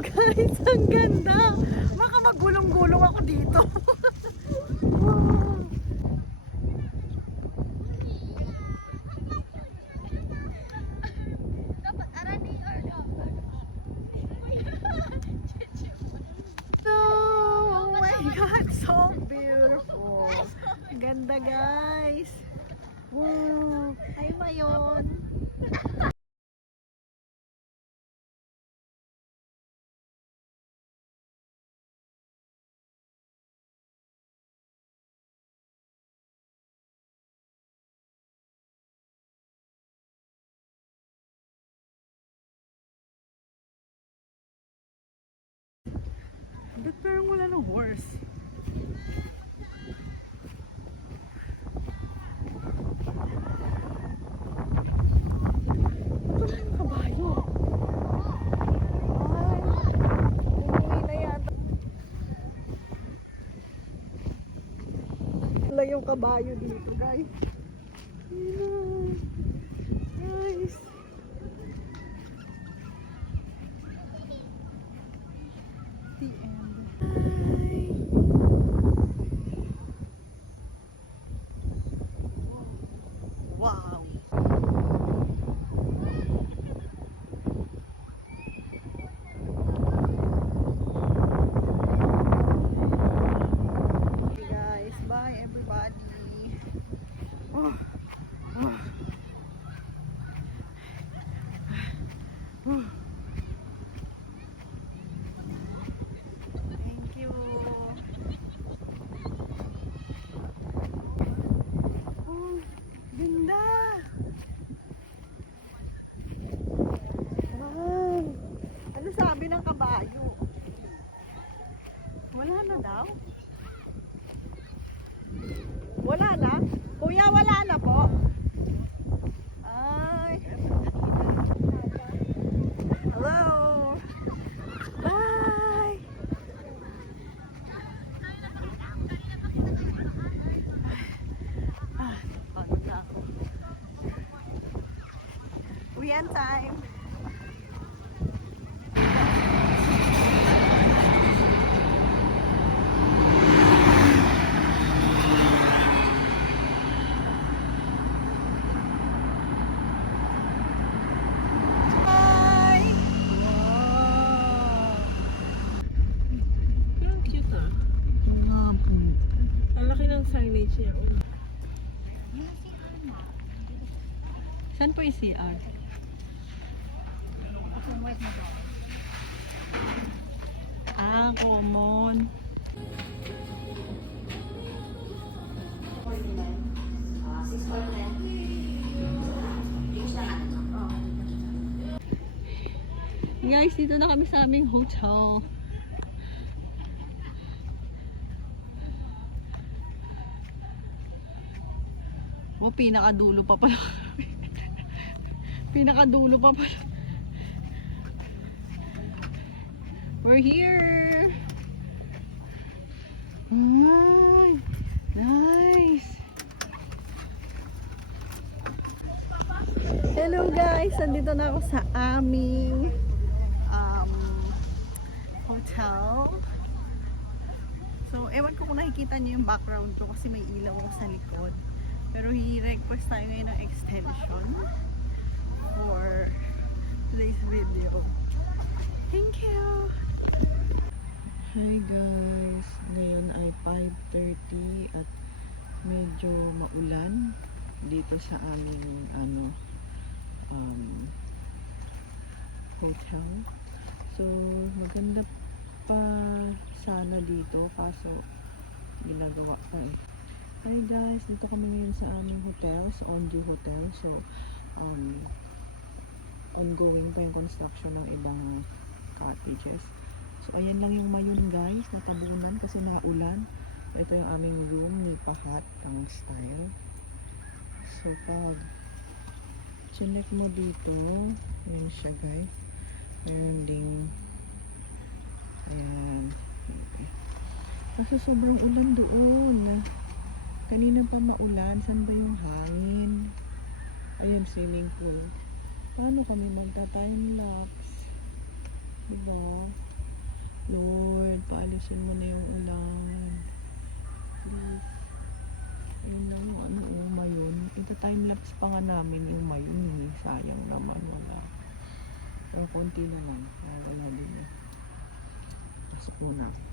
guys, ang ganda. Baka magulong-gulong ako dito. Wow. Oh my God, so beautiful. Ganda guys. Wow. Ay, mayon. Ba't parang wala ng horse? Wala yung kabayo. Ay, umuwi na yata. Wala yung kabayo dito guys. Ayun na. Guys. The end. Wow. Okay guys, bye everybody. Oh. Oh. Oh. Thank you. Oh, ganda. Wow. Ano sabi ng kabayo? Wala na daw? Wala na? Kuya, wala na po? Ay. Hello. Bye. Pagod na ako. Uwian time. Bye. Wow. Ang cute ah. Ang laki ng signage niya. Saan po yung CR? Ah, common. Guys, dito na kami sa aming hotel. Oh, pinakadulo pa pala. Pinakadulo pa pala. We're here. Ay, nice. Hello guys, nandito na ako sa aming hotel. So, ewan ko kung nakikita niyo yung background ko kasi may ilaw ako sa likod. Pero i-request tayo ngayon ng extension for today's video. Thank you! Hi guys! Ngayon ay 5:30 at medyo maulan dito sa aming hotel. So, maganda pa sana dito kaso ginagawa pa eh. Hi guys, dito kami ngayon sa aming hotel, sa Onju Hotel. So, ongoing pa yung construction ng ibang cottages. So, ayan lang yung mayon guys, natabunan kasi naulan. Ito yung aming room, nipahat ang style. So, pag chinek mo dito, yun siya guys. Meron ding ayan. Kasi sobrang ulan doon. Kanina pa maulan. Saan ba yung hangin? Ayan, swimming pool. Paano kami magta-time lapse? Diba? Lord, paalisin mo na yung ulan. Please. Ayun lang yung ano, umayon. Ito time-lapse pa nga namin yung umayon. Eh. Sayang naman, wala. Pero konti na lang. Wala din eh. Pasok muna.